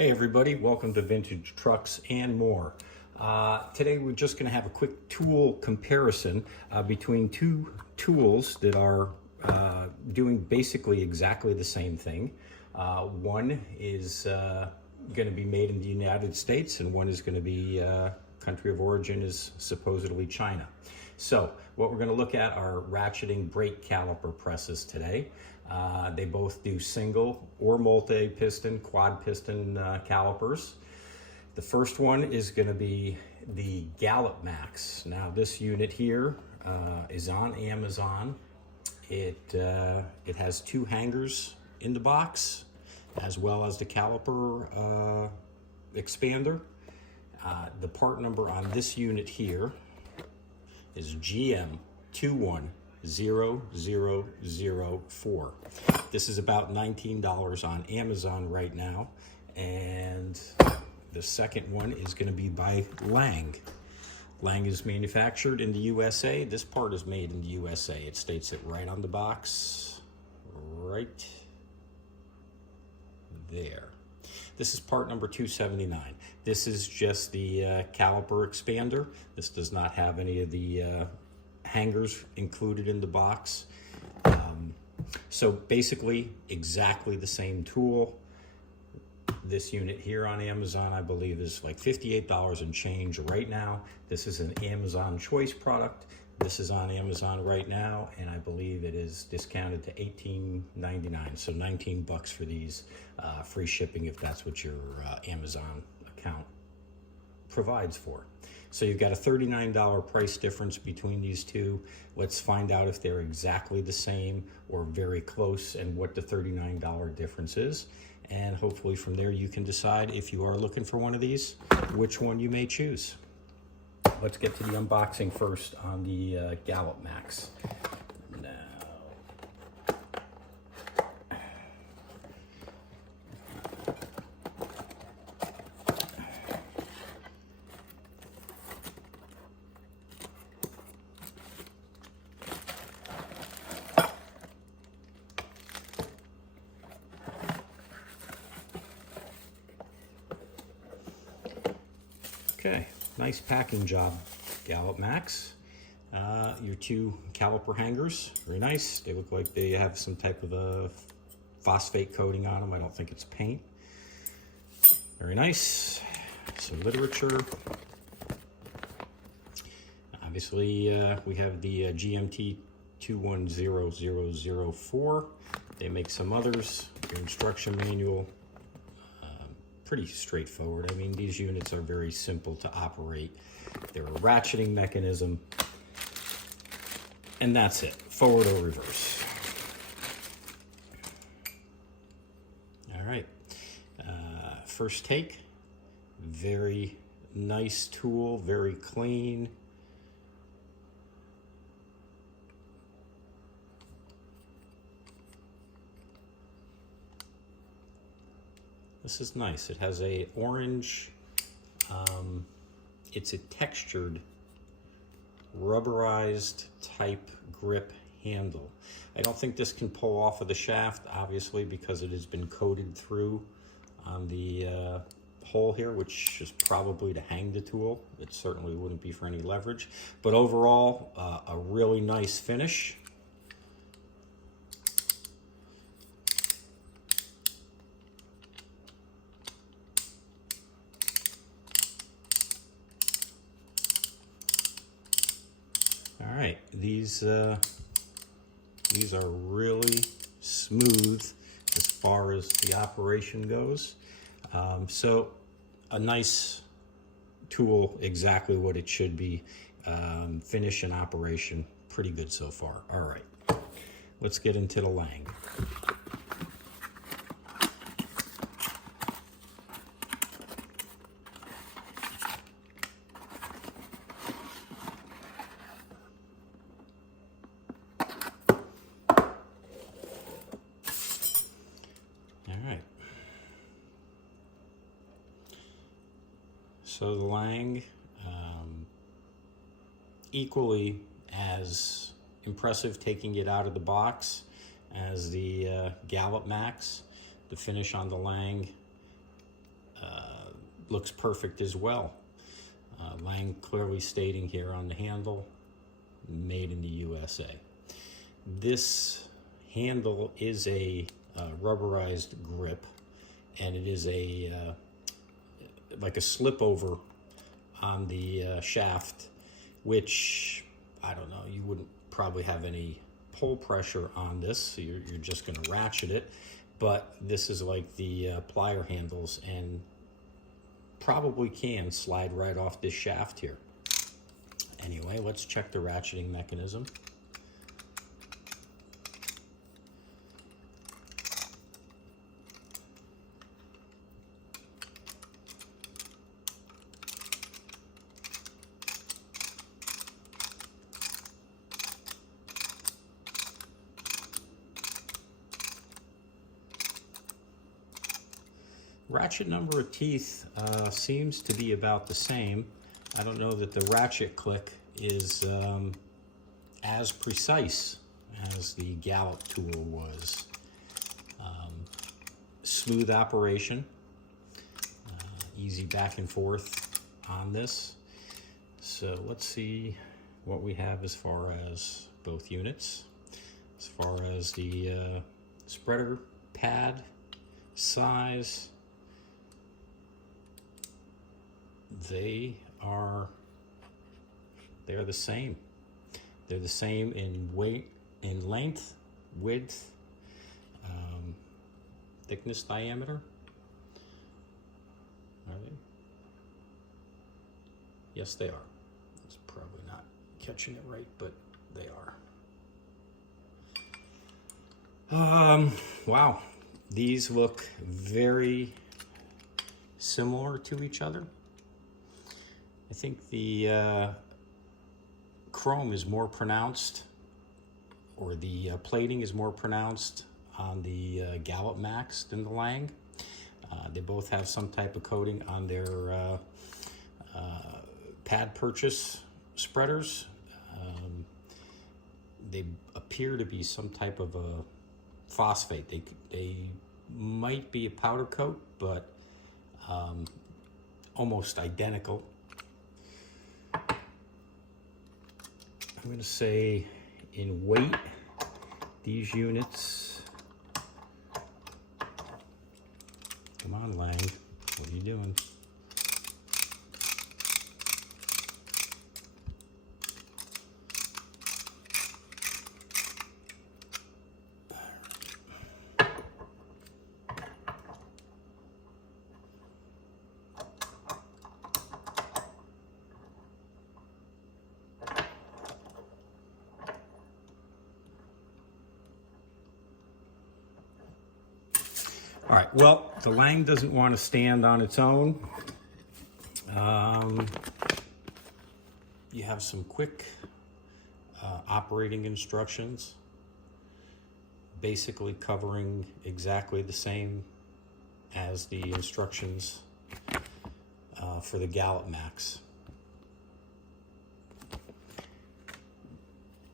Hey everybody, welcome to Vintage Trucks and More. Today we're just going to have a quick tool comparison between two tools that are doing basically exactly the same thing. One is going to be made in the United States and one is going to be country of origin is supposedly China. So what we're going to look at are ratcheting brake caliper presses today. They both do single or multi-piston, quad piston calipers. The first one is going to be the Gallop Max. Now this unit here is on Amazon. It has two hangers in the box as well as the caliper expander. The part number on this unit here is GM210004. This is about $19 on Amazon right now, and the second one is going to be by Lang. Lang is manufactured in the USA. This part is made in the USA. It states it right on the box, right there. This is part number 279. This is just the caliper expander. This does not have any of the hangers included in the box. So basically exactly the same tool. This unit here on Amazon, I believe, is like $58 and change right now. This is an Amazon Choice product. This is on Amazon right now, and I believe it is discounted to $18.99, so 19 bucks for these, free shipping if that's what your Amazon account provides for. So you've got a $39 price difference between these two. Let's find out if they're exactly the same or very close and what the $39 difference is. And hopefully from there you can decide, if you are looking for one of these, which one you may choose. Let's get to the unboxing first on the Gallop Max. Okay, nice packing job, Gallop Max. Your two caliper hangers, very nice. They look like they have some type of a phosphate coating on them. I don't think it's paint. Very nice. Some literature. Obviously, we have the GMT 210004. They make some others. Your instruction manual. Pretty straightforward. I mean, these units are very simple to operate. They're a ratcheting mechanism, and that's it, forward or reverse. All right, first take, very nice tool, very clean. This is nice. It has a orange, it's a textured, rubberized type grip handle. I don't think this can pull off of the shaft, obviously, because it has been coated through on the hole here, which is probably to hang the tool. It certainly wouldn't be for any leverage. But overall, a really nice finish. All right, these are really smooth as far as the operation goes. So a nice tool, exactly what it should be. Finish and operation, pretty good so far. All right, let's get into the Lang. So the Lang, equally as impressive taking it out of the box as the Gallop Max. The finish on the Lang looks perfect as well. Lang clearly stating here on the handle, made in the USA. This handle is a rubberized grip, and it is a like a slip over on the shaft, which, I don't know, you wouldn't probably have any pull pressure on this, so you're just going to ratchet it, but this is like the plier handles, and probably can slide right off this shaft here. Anyway, let's check the ratcheting mechanism. Ratchet number of teeth seems to be about the same. I don't know that the ratchet click is as precise as the Gallop tool was. Smooth operation, easy back and forth on this. So let's see what we have as far as both units. As far as the spreader pad size, they're the same. They're the same in weight, in length, width, thickness, diameter. Are they? Yes, they are. It's probably not catching it right, but they are. Wow, these look very similar to each other. I think the chrome is more pronounced, or the plating is more pronounced on the Gallop Max than the Lang. They both have some type of coating on their pad purchase spreaders. They appear to be some type of a phosphate. They might be a powder coat, but almost identical. I'm going to say in weight, these units, come on Lang, what are you doing? All right, well, the Lang doesn't want to stand on its own. You have some quick operating instructions, basically covering exactly the same as the instructions for the Gallop Max.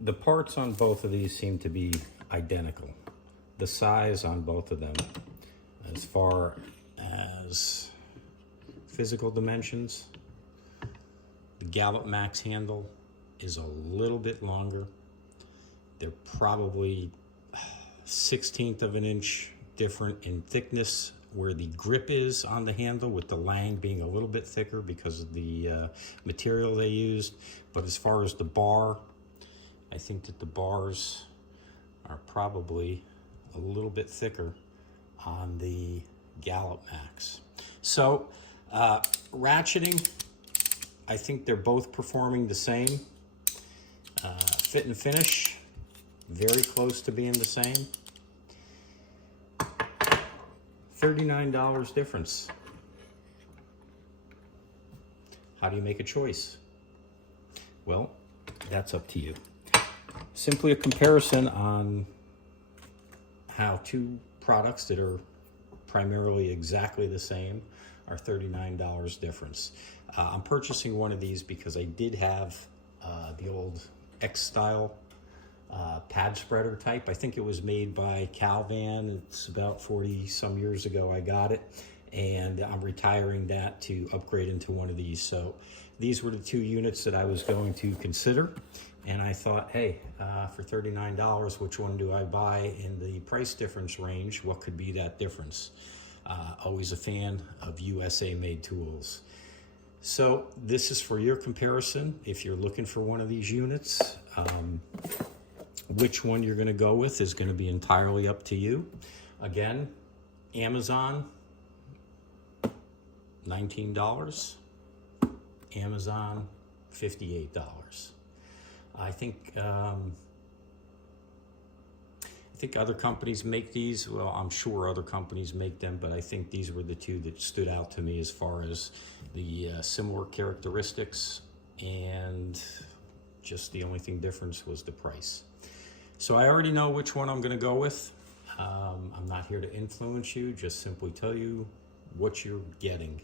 The parts on both of these seem to be identical. The size on both of them, as far as physical dimensions, the Gallop Max handle is a little bit longer. They're probably 1/16 of an inch different in thickness where the grip is on the handle, with the Lang being a little bit thicker because of the material they used. But as far as the bar, I think that the bars are probably a little bit thicker on the Gallop Max. So ratcheting, I think they're both performing the same. Fit and finish, very close to being the same. $39 difference. How do you make a choice? Well, that's up to you. Simply a comparison on how two products that are primarily exactly the same are $39 difference. I'm purchasing one of these because I did have the old X-style pad spreader type. I think it was made by Calvan. It's about 40 some years ago I got it, and I'm retiring that to upgrade into one of these. So these were the two units that I was going to consider, and I thought, hey, for $39, which one do I buy in the price difference range? What could be that difference? Always a fan of USA made tools. So this is for your comparison. If you're looking for one of these units, which one you're going to go with is going to be entirely up to you. Again, Amazon, $19. Amazon, $58. I think other companies make these. Well, I'm sure other companies make them, but I think these were the two that stood out to me as far as the similar characteristics, and just the only thing difference was the price. So I already know which one I'm going to go with. I'm not here to influence you, just simply tell you what you're getting.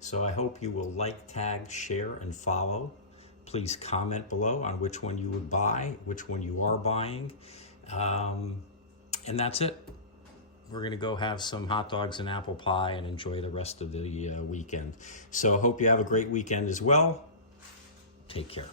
So I hope you will like, tag, share, and follow. Please comment below on which one you would buy, which one you are buying. And that's it. We're going to go have some hot dogs and apple pie and enjoy the rest of the weekend. So hope you have a great weekend as well. Take care.